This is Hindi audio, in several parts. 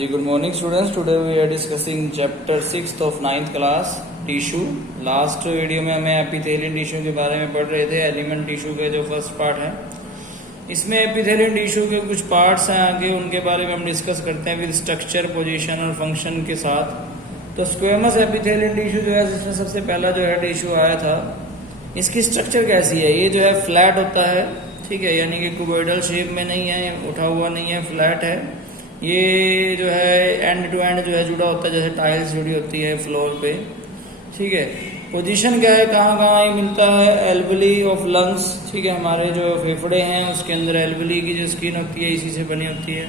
Ji, good morning students. Today we are discussing chapter 6 of 9th class tissue. Last video में हमें एपिथेलियन टिश्यू के बारे में पढ़ रहे थे, एलिमेंट टिश्यू के जो फर्स्ट पार्ट है। इसमें एपिथेलियन टिश्यू के कुछ पार्ट्स हैं आगे, उनके बारे में हम डिस्कस करते हैं विद स्ट्रक्चर, पोजीशन और फंक्शन के साथ। तो स्क्वेमस एपिथेलियन टिश्यू जो है, जिसमें सबसे पहला जो है टिश्यू आया था, इसकी स्ट्रक्चर कैसी है? ये जो है फ्लैट होता है, ठीक है, यानी कि क्यूबॉइडल शेप में नहीं है, उठा हुआ नहीं है, फ्लैट है। ये जो है एंड टू एंड जो है जुड़ा होता है, जैसे टाइल्स जुड़ी होती है फ्लोर पे, ठीक है। पोजीशन क्या है, कहाँ कहाँ ये मिलता है? एल्वली ऑफ लंग्स, ठीक है, हमारे जो फेफड़े हैं उसके अंदर एल्वली की जो स्किन होती है इसी से बनी होती है।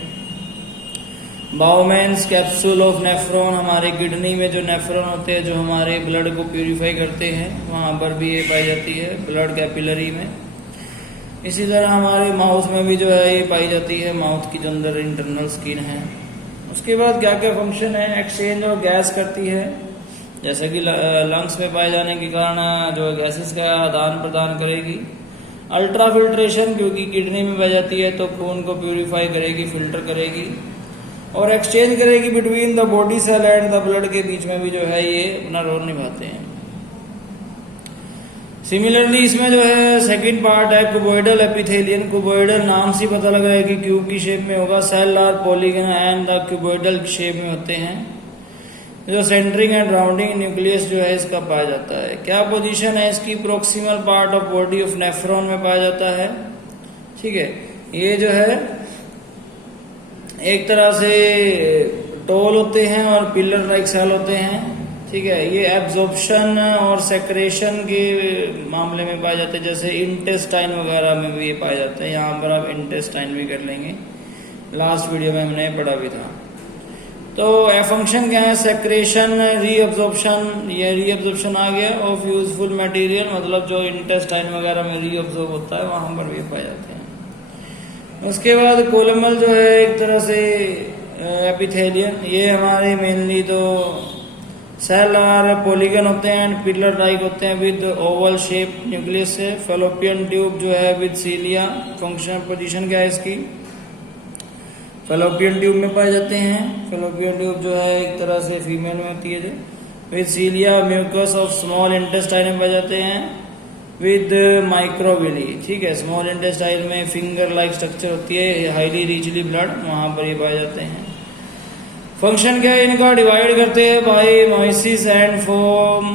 बाउमेंस कैप्सूल ऑफ नेफ्रॉन, हमारे किडनी में जो नेफ्रॉन होते हैं जो हमारे ब्लड को प्यूरिफाई करते हैं, वहाँ पर भी ये पाई जाती है ब्लड कैपिलरी में। इसी तरह हमारे माउथ में भी जो है ये पाई जाती है, माउथ की जो अंदर इंटरनल स्किन है। उसके बाद क्या क्या फंक्शन है? एक्सचेंज और गैस करती है, जैसे कि लंग्स में पाए जाने के कारण जो गैसेस का आदान प्रदान करेगी। अल्ट्रा फिल्ट्रेशन, क्योंकि किडनी में पाई जाती है तो खून को प्यूरिफाई करेगी, फिल्टर करेगी और एक्सचेंज करेगी between the body cell and the blood के बीच में भी जो है ये अपना रोल निभाते हैं। सिमिलरली इसमें जो है सेकंड पार्ट है क्यूबॉइडल एपिथेलियन। क्यूबॉइडल नाम से पता लग रहा है कि क्यूब की शेप में होगा। Cell are polygon and the cuboidal shape में होते हैं। जो सेंटरिंग एंड राउंडिंग न्यूक्लियस जो है इसका पाया जाता है। क्या पोजीशन है इसकी? Proximal part of body of nephron में पाया जाता है, ठीक है। ये जो है एक तरह से टोल होते हैं और पिलर लाइक सेल होते हैं, ठीक है। ये एब्जॉर्प्शन और सेक्रेशन के मामले में पाए जाते हैं, जैसे इंटेस्टाइन वगैरह में भी ये पाए जाते हैं। यहाँ पर आप इंटेस्टाइन भी कर लेंगे, लास्ट वीडियो में हमने पढ़ा भी था। तो फंक्शन क्या है? सेक्रेशन, रीअब्जॉर्प्शन, ये रीअब्जॉर्प्शन आ गया ऑफ यूजफुल मटेरियल, मतलब जो इंटेस्टाइन वगैरह में रीअब्जॉर्ब होता है वहां पर भी पाए जाते हैं। उसके बाद कोलमल जो है एक तरह से एपिथेलियन, ये हमारे मेनली तो सेल आर पॉलीगन होते हैं एंड पिलर लाइक होते हैं विद ओवल शेप न्यूक्लियस से। फेलोपियन ट्यूब जो है विद सीलिया। फंक्शन पोजीशन क्या है इसकी? फेलोपियन ट्यूब में पाए जाते हैं। फेलोपियन ट्यूब जो है एक तरह से फीमेल में होती है, with cilia. Mucus of small intestine में पाए जाते हैं विद माइक्रोविली, ठीक है। स्मॉल इंटेस्टाइन में फिंगर लाइक स्ट्रक्चर होती है, हाईली रिचली ब्लड, वहां पर ये पाए जाते हैं। फंक्शन क्या है इनका? डिवाइड करते हैं बाय मोइसिस एंड फॉर्म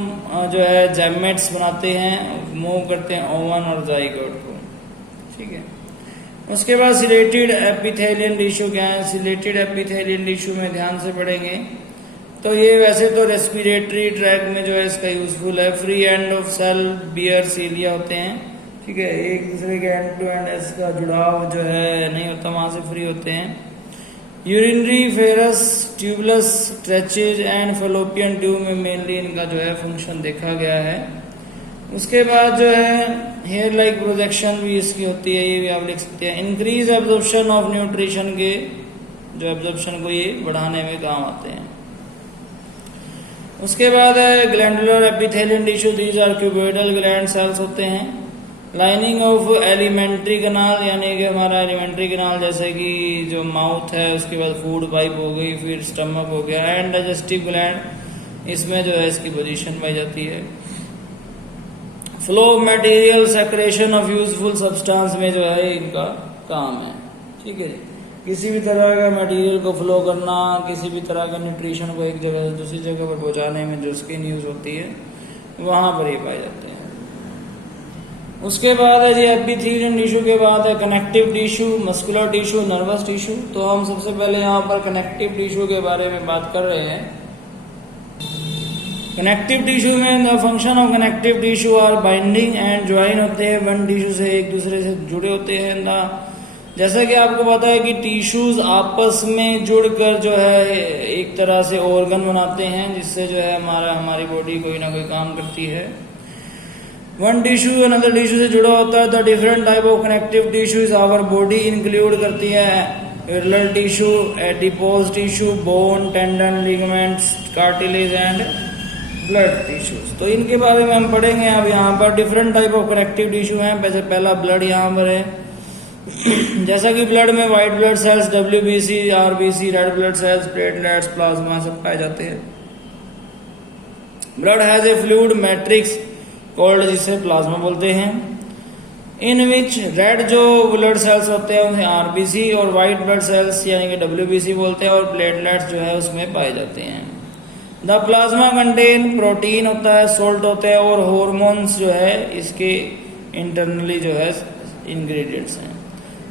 जो है जैमेट्स बनाते हैं, मूव करते हैं ओवन और जाइगोट को, ठीक है। उसके बाद सिलेटेड एपिथेलियन टिश्यू क्या है? सिलेटेड एपिथेलियन टिश्यू में ध्यान से पढ़ेंगे तो ये वैसे तो रेस्पिरेटरी ट्रैक में जो है इसका यूजफुल है। Free end of cell bear cilia होते हैं, ठीक है। एक दूसरे के एंड टू एंड इसका जुड़ाव जो है नहीं होता, वहां से फ्री होते हैं। Uriniferous tubules stretches and fallopian tube में मेनली इनका जो है फंक्शन देखा गया है। उसके बाद जो है हेयर लाइक प्रोजेक्शन भी इसकी होती है, ये भी आप लिख सकते हैं। इंक्रीज एब्जॉर्प्शन ऑफ न्यूट्रिशन के जो एब्जॉर्प्शन को ये बढ़ाने में काम आते हैं। उसके बाद है glandular epithelium tissue, these are cuboidal gland cells होते हैं। लाइनिंग ऑफ एलिमेंट्री कनाल, यानी कि हमारा एलिमेंट्री कनाल जैसे कि जो माउथ है, उसके बाद फूड पाइप हो गई, फिर स्टमक हो गया एंड डाइजेस्टिव ग्लैंड, इसमें जो है इसकी पोजीशन पाई जाती है। Flow of material, secretion of useful substance में जो है इनका काम है, ठीक है। किसी भी तरह का मटेरियल को फ्लो करना, किसी भी तरह का न्यूट्रिशन को एक जगह से दूसरी जगह पर पहुंचाने में जो स्किन यूज होती है वहां पर ये पाए जाते हैं। उसके बाद है जी एपिथेलियन टिश्यू के बाद है connective tissue, muscular tissue, nervous tissue. तो हम सबसे पहले यहाँ पर कनेक्टिव टिश्यू के बारे में बात कर रहे हैं। कनेक्टिव टिश्यू में the function of connective tissue are binding and join होते हैं, वन टिश्यू से एक दूसरे से जुड़े होते हैं। जैसा कि आपको पता है कि टिश्यूज आपस में जुड़कर जो है एक तरह से ऑर्गन बनाते हैं, जिससे जो है हमारी बॉडी कोई ना कोई काम करती है। वन टिश्यू अनदर टिश्यू से जुड़ा होता है। The different type of connective tissue is our body include करती है urinary tissue, adipose tissue, bone, tendon, ligaments, cartilage and blood tissues. तो इनके बारे में हम पढ़ेंगे। अब यहाँ पर different type of connective tissue हैं। वैसे पहला ब्लड यहाँ पर है, जैसा कि ब्लड में white blood cells, WBC, RBC, red blood cells, platelets, plasma सब पाए जाते हैं। Blood has a fluid matrix called, जिसे प्लाज्मा बोलते हैं, इन विच रेड जो ब्लड सेल्स होते हैं उन्हें RBC और व्हाइट ब्लड सेल्स यानी कि WBC बोलते हैं, और प्लेटलेट्स जो है उसमें पाए जाते हैं। द प्लाज्मा कंटेन प्रोटीन होता है, सोल्ट होते हैं और हॉर्मोन्स जो है इसके इंटरनली जो है इंग्रेडिएंट्स हैं।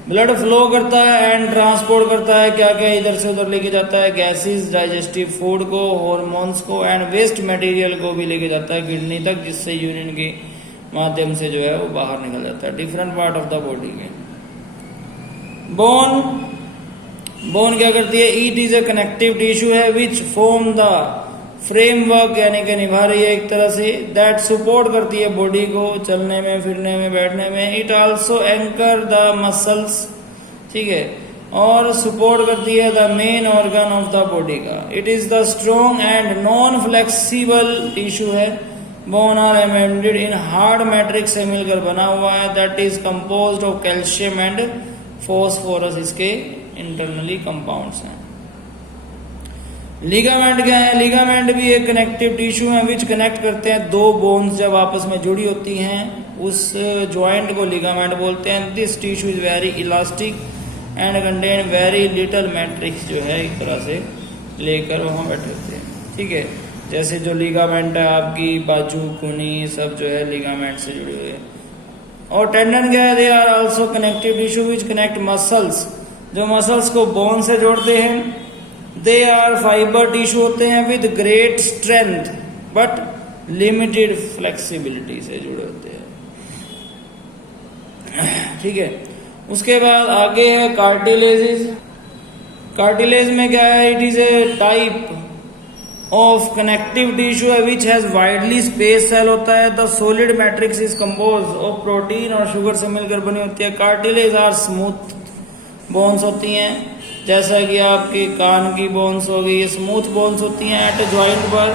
ब्लड फ्लो करता है एंड ट्रांसपोर्ट करता है, क्या क्या इधर से उधर लेके जाता है, गैसेस, डाइजेस्टिव फूड को, हॉर्मोन्स को एंड वेस्ट मटेरियल को भी लेके जाता है किडनी तक, जिससे यूरिन के माध्यम से जो है वो बाहर निकल जाता है different part of the body के। बोन क्या करती है? It is A connective tissue है विच फॉर्म द फ्रेमवर्क, यानी कि निभा रही है एक तरह से, दैट सपोर्ट करती है बॉडी को चलने में, फिरने में, बैठने में। It also anchor the muscles, ठीक है, और सपोर्ट करती है the main organ of the body का। It is the strong and non flexible tissue है। Bone are embedded in hard matrix से मिलकर बना हुआ है, that is composed of calcium and phosphorus, इसके इंटरनली कंपाउंड्स हैं। लिगामेंट क्या है? लिगामेंट भी एक कनेक्टिव टिश्यू है विच कनेक्ट करते हैं दो बोन्स जब आपस में जुड़ी होती हैं, उस ज्वाइंट को लिगामेंट बोलते हैं। This tissue is very elastic and contain very little matrix, जो है एक तरह से लेकर वहां बैठे होते हैं, ठीक है। जैसे जो लिगामेंट है आपकी बाजू, कूनी, सब जो है लिगामेंट से जुड़े हुए हैं। और टेंडन क्या है? They are also connective tissue which connect muscles, जो मसल्स को बोन से जोड़ते हैं। दे आर फाइबर टिश्यू होते हैं with great strength but limited flexibility से जुड़े होते हैं, ठीक है। उसके बाद आगे है कार्टिलेजेस। कार्टिलेज में क्या है? It is a type of connective tissue which has widely space cell होता है। The solid matrix is compose of protein और शुगर से मिलकर बनी होती है। कार्टिलेज आर स्मूथ बोन्स होती हैं, जैसा कि आपके कान की बोन्स हो गई, ये स्मूथ बोन्स होती हैं एट जॉइंट पर।